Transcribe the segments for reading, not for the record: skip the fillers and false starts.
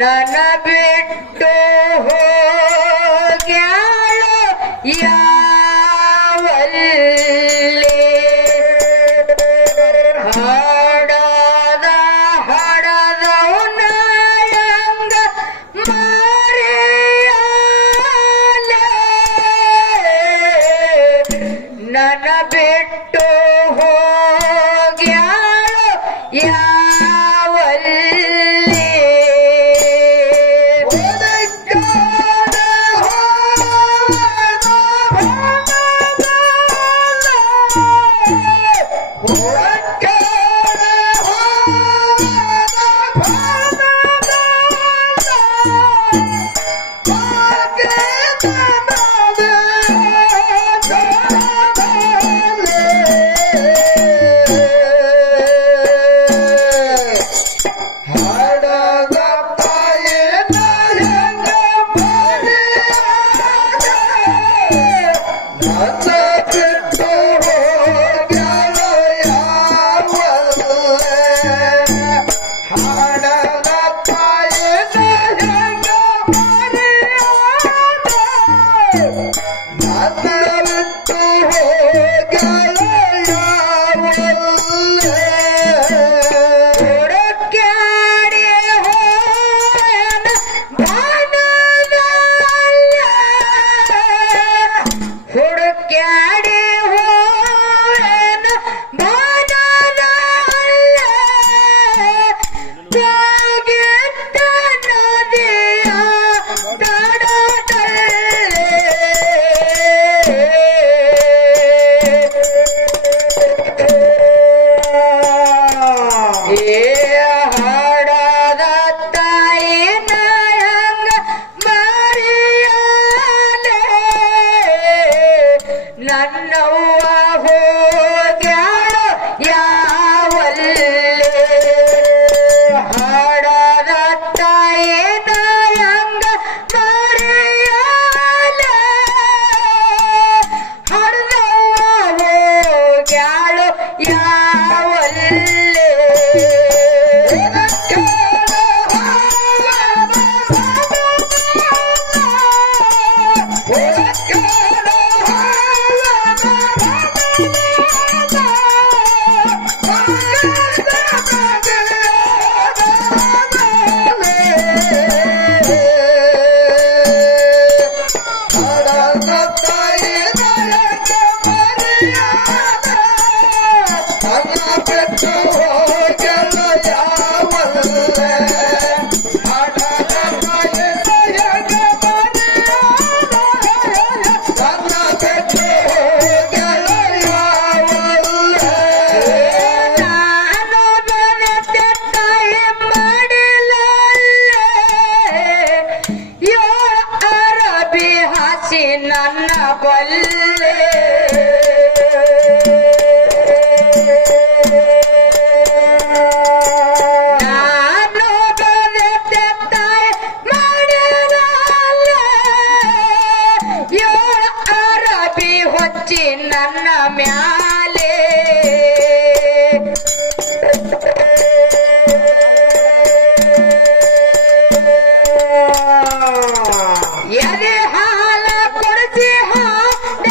ನನ್ನ ಬಿಟ್ಟು ಹೋಗ್ಯಾಳ ಯಾವಲ್ಲಿ ಹಾಡದ ಹಾಡದವನ ಯಂಗ ಮರೆಯಲೆ ನನ್ನ ಬಿಟ್ಟು ಹೋಗ್ಯಾಳ ಯಾವಲ್ಲಿ ನನ್ನವ್ವ ಹೋಗ್ಯಾಳ ಯಾವಲ್ಲಿ ಹಾಡದ ತಾಯಿನ ಹಂಗ ಮರೆಯಲ ಹಾಡದವ್ವ ಹೋಗ್ಯಾಳ ಯಾವಲ್ಲಿ ನನ್ನ ಬಲ್ಲೆ ನಾನು ತಾಯಿ ಮಾಡಿರಲ್ಲ ಯೋಳ ಅರಬಿ ಹೊಚ್ಚಿ ನನ್ನ ಮ್ಯಾಲೆ ಎದೆ ಹಾಲ ಕೊಡಿಸಿ ಹಾಡ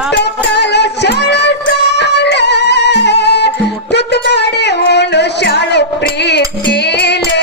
ಕೊಟ್ಟು ಕಾಲ ಶಾಳು ಸಾಲ ತುತ್ತು ಮಾಡಿ ಉಣ್ಣು ಶಾಳು ಪ್ರೀತಿಲೆ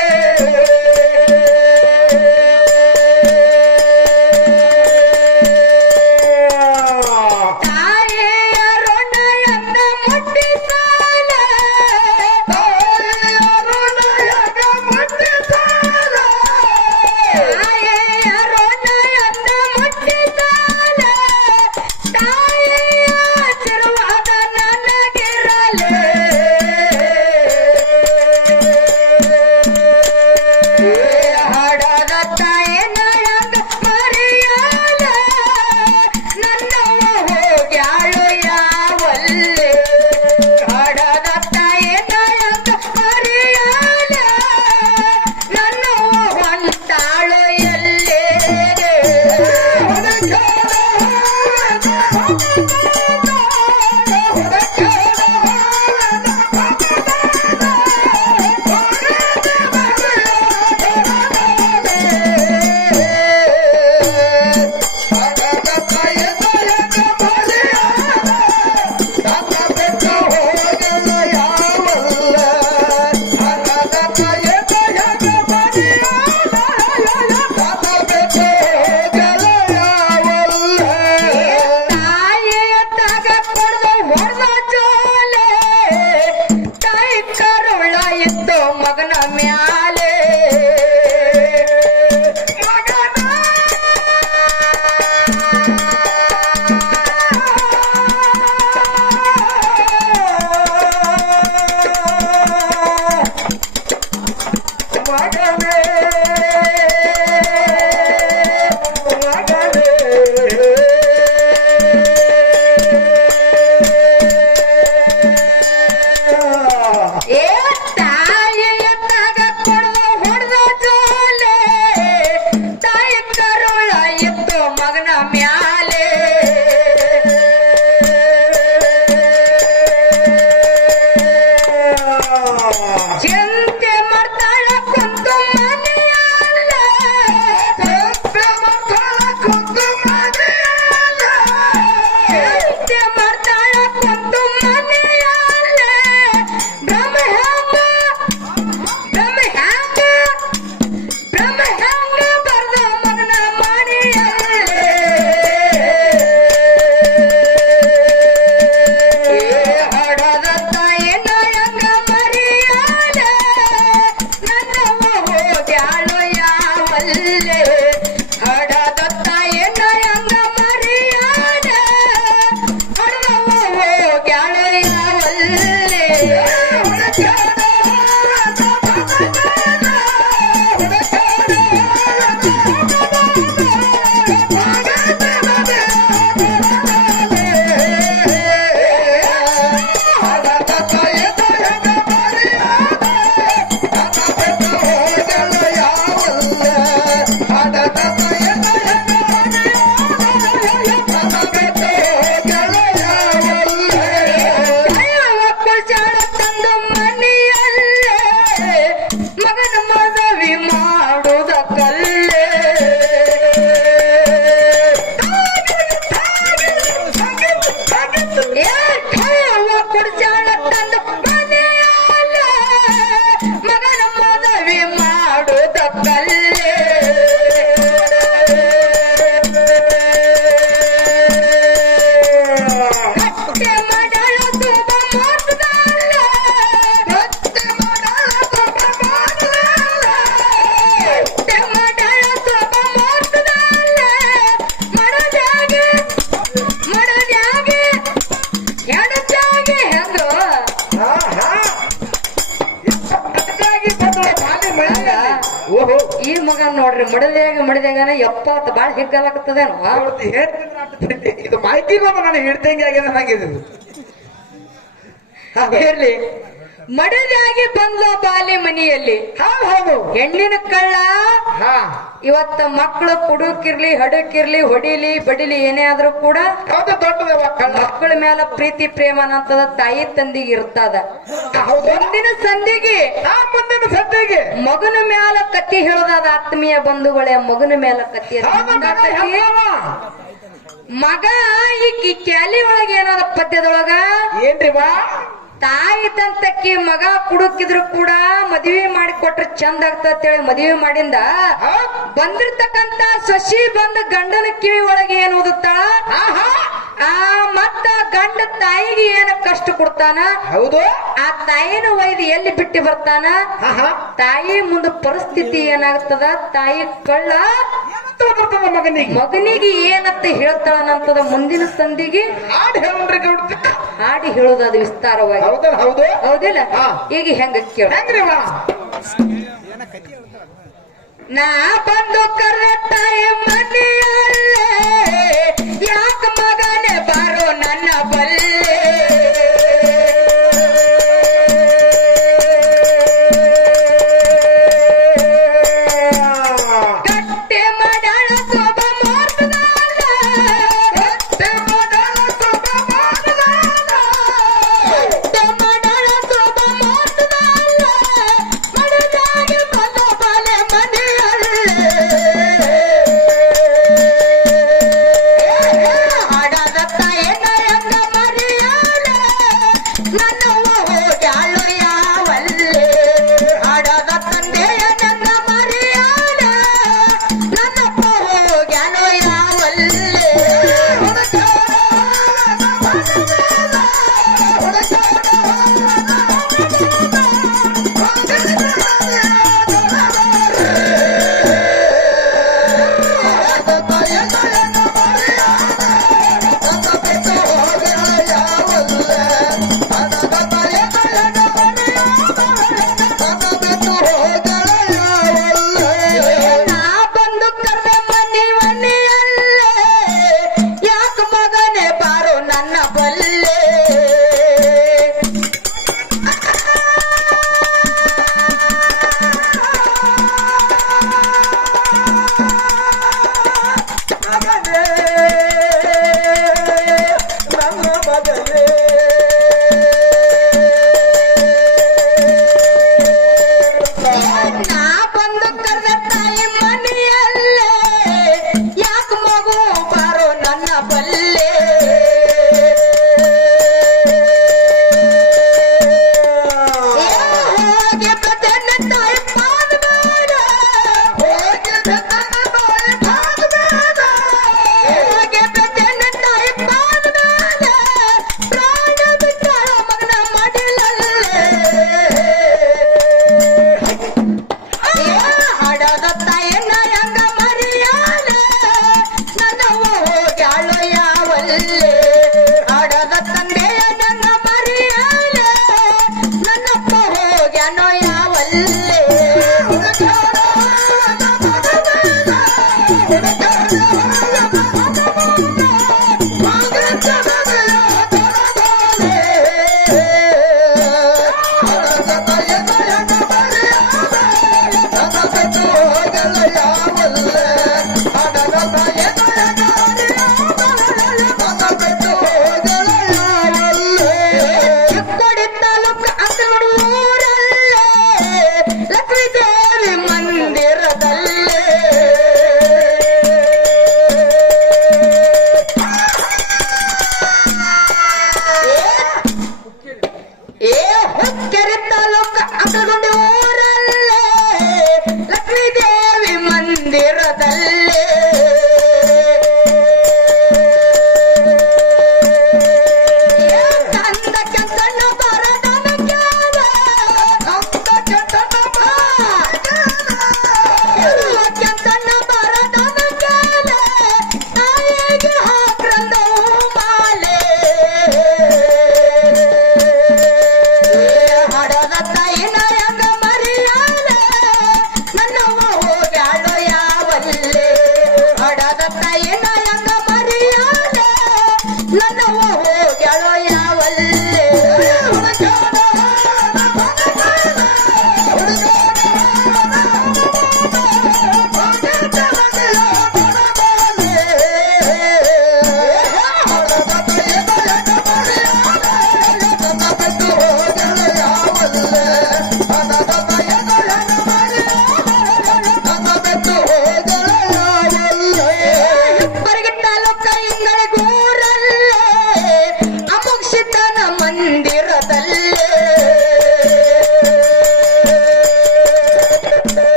ಮಗನ ಮ್ಯಾಲೆ ಈ ಮಗ ನೋಡ್ರಿ ಮಡಿದಂಗಾನ 70 ಬಾಳ ಹಿಗ್ಗಲಾಗ್ತದೇನೋ ಇದು ಮಾಹಿತಿ ನಾನು ಹೇಳ್ತಂಗೆ ಆಗ್ಯದ ನಂಗೆ ಇರ್ಲಿ. ಮಡದಾಗಿ ಬಂದ ಬಾಲಿ ಮನೆಯಲ್ಲಿ ಹೌದು ಹೆಣ್ಣಿನ ಕಳ್ಳ ಇವತ್ತ ಮಕ್ಕಳು ಕುಡುಕಿರ್ಲಿ ಹಡಕಿರ್ಲಿ ಹೊಡಿಲಿ ಬಡಿಲಿ ಏನೇ ಆದ್ರೂ ಕೂಡ ಮಕ್ಕಳ ಮೇಲೆ ಪ್ರೀತಿ ಪ್ರೇಮ ಅಂತದ ತಾಯಿ ತಂದಿಗೆ ಇರ್ತದ. ಮುಂದಿನ ಸಂಧಿಗೆ ಮಗನ ಮ್ಯಾಲ ಕತ್ತಿ ಹೇಳೋದಾದ ಆತ್ಮೀಯ ಬಂಧುಗಳೇ, ಮಗನ ಮ್ಯಾಲ ಕತ್ತಿ ಮಗ ಈಕಿ ಕ್ಯಾಲಿ ಒಳಗ ಏನಾದ ಪದ್ಯದೊಳಗ ಏನ್ರಿ ಬಾ ತಾಯಿ ತಂತಕ್ಕಿ ಮಗ ಕುಡುಕಿದ್ರು ಕೂಡ ಮದುವೆ ಮಾಡಿ ಕೊಟ್ರೆ ಚಂದ ಆಗ್ತೇಳಿ ಮದುವೆ ಮಾಡಿಂದ ಬಂದಿರ್ತಕ್ಕಂತ ಸೊಸಿ ಬಂದ ಗಂಡನ ಕಿವಿ ಒಳಗೆ ಏನ್ ಓದುತ್ತಾಳ ಆ ಮತ್ತ ಗಂಡ ತಾಯಿಗೆ ಏನ ಕಷ್ಟ ಕೊಡ್ತಾನ ಹೌದು ಆ ತಾಯಿನ ಒಯ್ದು ಎಲ್ಲಿ ಬಿಟ್ಟು ಬರ್ತಾನ ತಾಯಿ ಮುಂದ ಪರಿಸ್ಥಿತಿ ಏನಾಗ್ತದ ತಾಯಿ ಕಳ್ಳ ಬರ್ತದ ಮಗನಿಗೆ ಮಗನಿಗೆ ಏನಂತ ಹೇಳ್ತಾಳನಂತದ ಮುಂದಿನ ಸಂಧಿಗೆ ಹಾಡು ಹೇಳ್ರಿ ಗೌಡ್ತಿ ಹಾಡಿ ಹೇಳೋದು ಅದು ವಿಸ್ತಾರವಾಗಿ ಹೌದಾ ಹೌದು ಹೌದಿಲ್ಲ ಈಗ ಹೆಂಗ ಕೇಳ ಹೆಂಗ್ರಿ ಬಾ ನಾ ಬಂದು ಕರೆ ತಾಯಿ ಮನೆಯಲ್ಲೇ ಯಾಕ ಮಗನೇ ಬಾರೋ ನನ್ನ ಬಲ್ಲೆ ಗಟ್ಟಿ ಮಾಡ್ಯಾಳ ಸೊಬ ಮಾಡ್ದಲ್ಲ ಗಟ್ಟಿ ಮಾಡ್ಯಾಳ ಸೊಬ ಮಾಡ್ದಲ್ಲ ಗಟ್ಟಿ ಮಾಡ್ಯಾಳ ಸೊಬ ಮಾಡ್ದಲ್ಲ ಮಡದಾಗಿ ಬಂದ ಬಾಲೆ ಮನೆಯಲ್ಲೇ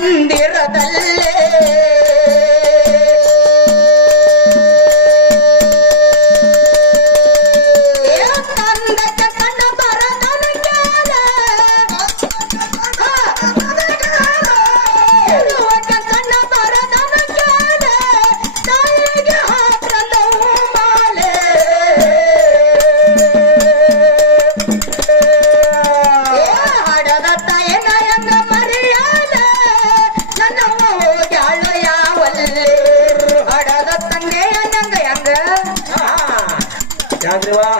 ಮಂದಿರದಲ್ಲೇ ಕಂದಕ್ಕೆ ಕಣ್ಣ ಬರ ನನಗ್ಯಾಲ ಕಣ್ಣ ಬರ ನನಗ್ಯಾಲ ತಾಯಿಗೆ ಹಾಕ್ರಂದ ಮಾಲೆ ಹಡದ ತಾಯನ ಹೆಂಗ ಮರೆಯಾಲ ನನ್ನ ಹೋಗ್ಯಾಳ ಯಾವಲ್ಲೇ ಹಡದ ತಂದೆಯ ನಂಗ ಹೆಂಗ ಯಾದ್ರಿವಾ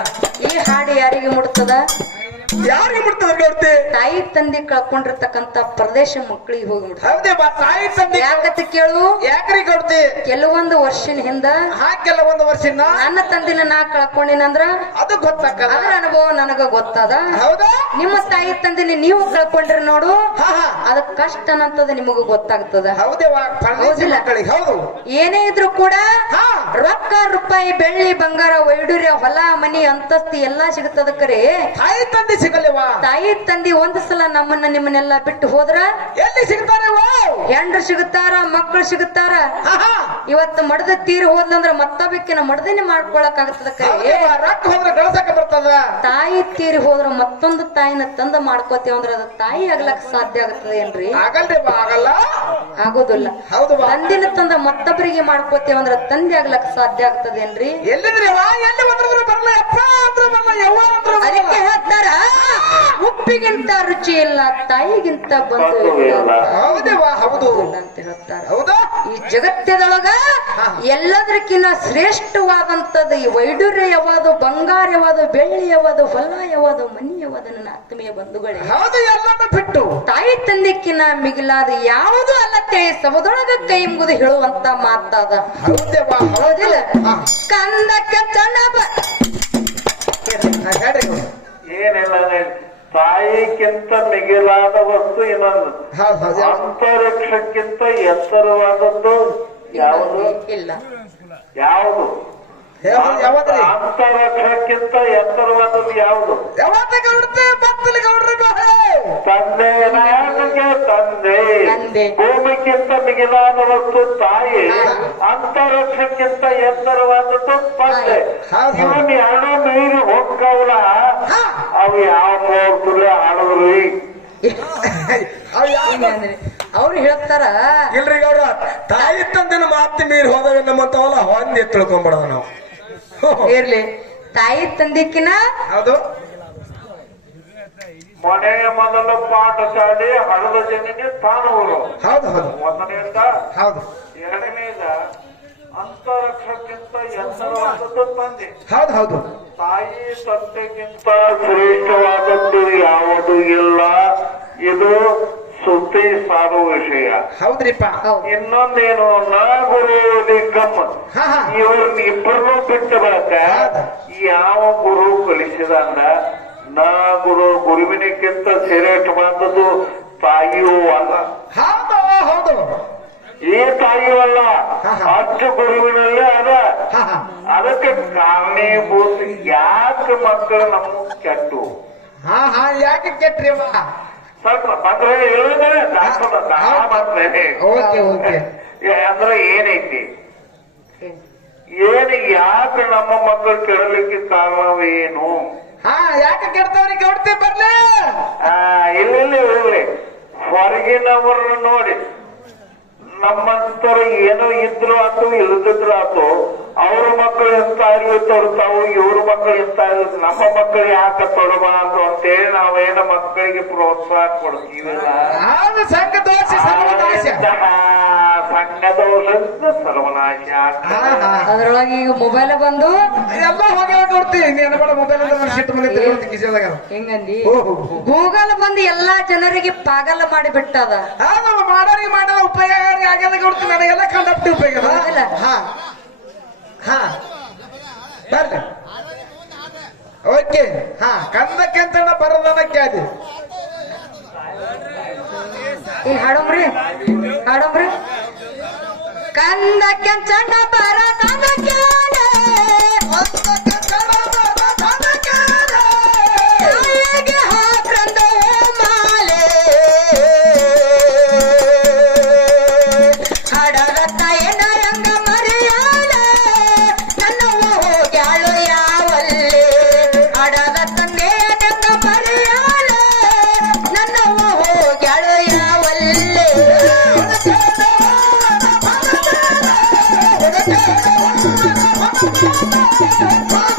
ಈ ಹಾಡು ಯಾರಿಗೆ ಮುಟ್ತದ ಯಾರಿಗೆ ಬಿಡ್ತದ ಗೌಡ್ತಿ ತಾಯಿ ತಂದೆ ಕಳ್ಕೊಂಡಿರ್ತಕ್ಕಂತ ಪ್ರದೇಶ ಮಕ್ಕಳಿಗೆ ಹೋಗಿ ಮುಟ್ತದ ಹೌದೇ ಬಾ ತಾಯಿ ತಂದೆ ಯಾಕಂತ ಕೇಳು ಯಾಕ್ರಿ ಗೌಡ್ತಿ ಕೆಲವೊಂದು ವರ್ಷದ ಹಿಂದ ಹಾಕೆಲ್ಲ ಒಂದು ವರ್ಷನ ನನ್ನ ತಂದಿನ ನಾ ಕಳ್ಕೊಂಡಿನಂದ್ರ ಅದು ಗೊತ್ತಾಕಲ್ಲ ಅದ್ರ ಅನುಭವ ನನಗ ಗೊತ್ತದ ಹೌದಾ ನಿಮ್ಮ ತಾಯಿ ತಂದಿನ ನೀವು ಕಳ್ಕೊಂಡ್ರಿ ನೋಡು ಹಾ ಹಾ ಅದ ಕಷ್ಟ ಅನ್ನಂತದ ನಿಮಗ ಗೊತ್ತಾಗ್ತದ ಹೌದೇವಾ ಪರದೇಶಿ ಹೌದಿಲ್ಲ? ಮಕ್ಕಳಿಗೆ ಹೌದು ಏನೇ ಇದ್ರು ಕೂಡ ಹಾ ರೊಕ್ಕ ರೂಪಾಯಿ ಬೆಳ್ಳಿ ಬಂಗಾರ ವೈಡೂರ್ಯ ಹೊಲ ಮನಿ ಅಂತಸ್ತಿ ಎಲ್ಲಾ ಸಿಗುತ್ತದ ಕರೆ ತಾಯಿ ತಂದೆ ಸಿಗಲ್ಲೇವಾ ತಾಯಿ ತಂದಿ ಒಂದ್ ಸಲ ನಮ್ಮನ್ನ ನಿಮ್ಮನ್ನೆಲ್ಲ ಬಿಟ್ಟು ಹೋದ್ರ ಎಲ್ಲಿ ಸಿಗ್ತಾರೆ ಹೆಂಡ್ರು ಸಿಗುತ್ತಾರ ಮಕ್ಕಳು ಸಿಗುತ್ತಾರ ಇವತ್ತು ಮಡದ ತೀರಿ ಹೋದ್ಲಂದ್ರ ಮತ್ತೊಬ್ಬಕ್ಕಿನ ಮಡದನೆ ಮಾಡ್ಕೊಳಕ್ ಆಗ್ತದ ಕರೆ ರೊಕ್ಕ ಹೋದ್ರೆ ಗಳಸಕ ಬರ್ತದ ತಾಯಿ ತೀರಿ ಹೋದ್ರ ಮತ್ತೊಂದು ತಾಯಿನ ತಂದ ಮಾಡ್ಕೋತೇವ ಅಂದ್ರ ಅದ ತಾಯಿ ಆಗ್ಲಕ್ ಸಾಧ್ಯ ಆಗ್ತದೆ ಏನ್ರಿ ಆಗಲ್ರಿ ಬಾ ಆಗಲ್ಲ ಆಗೋದಿಲ್ಲ ಹೌದು ಬಾ ತಂದಿನ ತಂದ ಮತ್ತೊಬ್ಬರಿಗೆ ಮಾಡ್ಕೋತೇವ ಅಂದ್ರ ತಂದೆ ಆಗ್ಲಕ್ ಸಾಧ್ಯ ಆಗ್ತದೇನ್ರಿ ಎಲ್ಲಿದ್ರಿ ವಾ ಎಲ್ಲಿ ಬಂದ್ರು ಬರಲ್ಲ ಅಪ್ಪ ಅಂದ್ರು ಬರಲ್ಲ ಯವ್ವ ಅಂದ್ರು ಅದಕ್ಕೆ ಹೇಳ್ತಾರ ಉಪ್ಪಿಗಿಂತ ರುಚಿ ಇಲ್ಲ ತಾಯಿಗಿಂತ ಬಂದು ಇಲ್ಲ ಹೌದೇ ವಾ ಹೌದು ಅಂತ ಹೇಳ್ತಾರ ಹೌದಾ ಈ ಜಗತ್ತದೊಳಗ ಎಲ್ಲದಕ್ಕಿಂತ ಶ್ರೇಷ್ಠವಾದಂತದ್ದು ಈ ವೈಡೂರ್ಯ ಯಾವುದು ಬಂಗಾರ ಯಾವುದು ಬೆಳ್ಳಿ ಯಾವುದು ಹೊಲ ಯಾವುದು ಮನಿ ಯಾವುದು ನನ್ನ ಆತ್ಮೀಯ ಬಂಧುಗಳೇ ಹೌದು ಎಲ್ಲಾನು ಬಿಟ್ಟು ತಾಯಿ ತಂದೆಕ್ಕಿನ ಮಿಗಿಲಾದ ಯಾವುದು ಅಲ್ಲ ತಿಳಿ ಸಮುದ್ರೊಳಗ ಕೈ ಮುಗಿದು ಹೇಳುವಂತ ಮಾತಾದ ಹೌದೇ ವಾ ಹೌದಿಲ್ಲ ಕಂದಕ್ಕೆ ಚಣ್ಣ ಹೇಳ್ರಿ ಏನಿಲ್ಲ ತಾಯಿಗಿಂತ ಮಿಗಿಲಾದ ವಸ್ತು ಇನ್ನೊಂದು ಹೌದು ಹೌದು ಅಂತರಿಕ್ಷಕ್ಕಿಂತ ಎತ್ತರವಾದದ್ದು ಯಾವುದು ಇಲ್ಲ ಯಾವುದು ಯಾವತ್ರಿ ಅಂತರಿಕ್ಷಕ್ಕಿಂತ ಎತ್ತರವಾದದ್ದು ಯಾವುದು ಯಾವತ್ತ ಗೌಡ್ತಿ ಬತ್ತಲಿ ಗೌಡ್ರಿ ತಂದೆ ನಾಯಕಕ್ಕೆ ತಂದೆ ತಂದೆ. ಭೂಮಿಗಿಂತ ಮಿಗಿಲಾದ ವಸ್ತು ತಾಯಿ ಅಂತರಿಕ್ಷಕ್ಕಿಂತ ಎತ್ತರವಾದದ್ದು ತಂದೆ ಹೌದು. ಇವನ್ ಎರಡು ಮೀರಿ ಹೋಗ್ಕವಲ್ಲ ಹಾ. ಅವು ಯಾವ ಮೂರ್ತುಲೆ ಆಡದ್ರಿ ಅವ್ರು ಹೇಳ್ತಾರ ಇಲ್ರಿ ಗೌಡ್ರ ತಾಯಿ ತಂದಿನ ಮಾತಿ ಮೀರಿ ಹೋದಾಗ ನಮ್ಮಂತವಲ್ಲ ಹೊಂದಿ ತಿಳ್ಕೊಂಡ್ಬಿಡೋದು ನಾವು ಇರ್ಲಿ ತಾಯಿ ತಂದಿಕ್ಕಿನ ಹೌದು ಮನೆಯ ಮೊದಲ ಪಾಠಶಾಲೆ ಹಣದ ಜನನಿ ತಾನೂರು ಹೌದು ಹೌದು ಮೊದಲನೆಯಿಂದ ಹೌದು ಎರಡನೇದ ಅಂತರಿಕ್ಷಕ್ಕಿಂತ ಎತ್ತರವಾದದ್ದು ತಂದೆ ಹೌದು ಹೌದು ತಾಯಿ ತಂದೆಗಿಂತ ಶ್ರೇಷ್ಠವಾದದ್ದು ಯಾವುದು ಇಲ್ಲ ಇದು ಸುದ್ದಿ ಸಾರುವ ವಿಷಯ ಹೌದ್ರಿಪ್ಪ ಹೌದು ಇನ್ನೊಂದೇನು ನಾ ಗುರು ಕಮ್ಮ ಹಾ ಹಾ ಇವ್ರನ್ನ ಇಬ್ಬರನ್ನೂ ಬಿಟ್ಟು ಬರಕ ಯಾವ ಗುರು ಕಲಿಸಿದಂಗ ನಾ ಗುರುವಿನಕ್ಕಿಂತ ಶ್ರೇಷ್ಠವಾದದ್ದು ತಾಯಿಯೂ ಅಲ್ಲ ಹೌದು ಹೌದು ಈ ತಾಯಿಯೂ ಅಲ್ಲ ಹಾ, ಹಾ. ಅಷ್ಟು ಗುರುವಿನಲ್ಲೇ ಅದ ಹಾ ಹಾ ಅದಕ್ಕೆ ಕಾರಣೀಭೂತ ಯಾಕೆ ಮಕ್ಕಳು ನಮ್ಮ ಕೆಟ್ಟು ಹಾ ಹಾ ಯಾಕೆ ಕೆಟ್ರಿ ಅವ್ವ? ಸ್ವಲ್ಪ ಬಂದ್ರೆ ಹೇಳಿದ್ರೆ ಬಂದ್ರೆ ಓಕೆ ಓಕೆ ಅಂದ್ರೆ ಏನೈತಿ ಏನು ಯಾಕೆ ನಮ್ಮ ಮಕ್ಕಳು ಕೆಡಲಿಕ್ಕೆ ಕಾರಣವೇನು ಹಾ ಯಾಕೆ ಕೆಡ್ತಾವ್ರಿ ಗೌಡ್ತಿ ಬರ್ಲಿ ಇಲ್ಲಿ ಹೊರಗಿನವರನ್ನು ನೋಡಿ ನಮ್ಮಂತರು ಏನೋ ಇದ್ರು ಆತು ಇಲ್ಲದಿದ್ರು ಆತು ಅವ್ರ ಮಕ್ಕಳು ಎಂತ ಅರಿವು ತೊಡ್ತಾವು ಇವ್ರ ಮಕ್ಕಳು ಎಂತ ಇರುತ್ತೆ ನಮ್ಮ ಮಕ್ಕಳು ಯಾಕೆ ತೊಡಬಾರ್ದು ಅಂತೇಳಿ ನಾವೇನೋ ಮಕ್ಕಳಿಗೆ ಪ್ರೋತ್ಸಾಹ ಕೊಡ್ತೀವಲ್ಲ ಅದು ಸಂಘ ದೋಷ ಸರ್ವನಾಶ ಸಣ್ಣ ದೋಷದ ಸರ್ವನಾಶ ಹಾ ಹಾ ಅದ್ರೊಳಗೆ ಈಗ ಮೊಬೈಲ್ ಬಂದು ಎಲ್ಲ ಹೋಗ್ಯಾವ ಗೌಡ್ತಿ ನೀನು ಬೇಡ ಮೊಬೈಲ್ ಅಂತ ಸಿಟ್ಟು ಬಂದಿತ್ತು ಗೌಡ್ತಿ ಕಿಸಿದಾಗ ಹೆಂಗಂದಿ ಓಹೋ ಗೂಗಲ್ ಬಂದು ಎಲ್ಲಾ ಜನರಿಗೆ ಪಾಗಲ ಮಾಡಿ ಬಿಟ್ಟದ ಹಾ ನಾವು ಮಾಡೋರಿಗೆ ಮಾಡೋದ ಉಪಯೋಗ ಆಗ್ಯದ ಗೌಡ್ತಿ ನನಗೆಲ್ಲ ಕಂಡಪ್ಟಿ ಉಪಯೋಗ ಹೌದಲ್ಲ? ಹಾ ಹಾ ಬರ್ಲಿ ಓಕೆ ಹಾ ಕಂದಕ್ಕೆ ಅಂತ ಬರದನಕ್ಕೆ ಅದು ಈಗ ಹಾಡೋಮ್ರಿ ಹಾಡೋಮ್ರಿ ಕಂದ ಕೆಂಚಂಡ ಬರ ಹಾ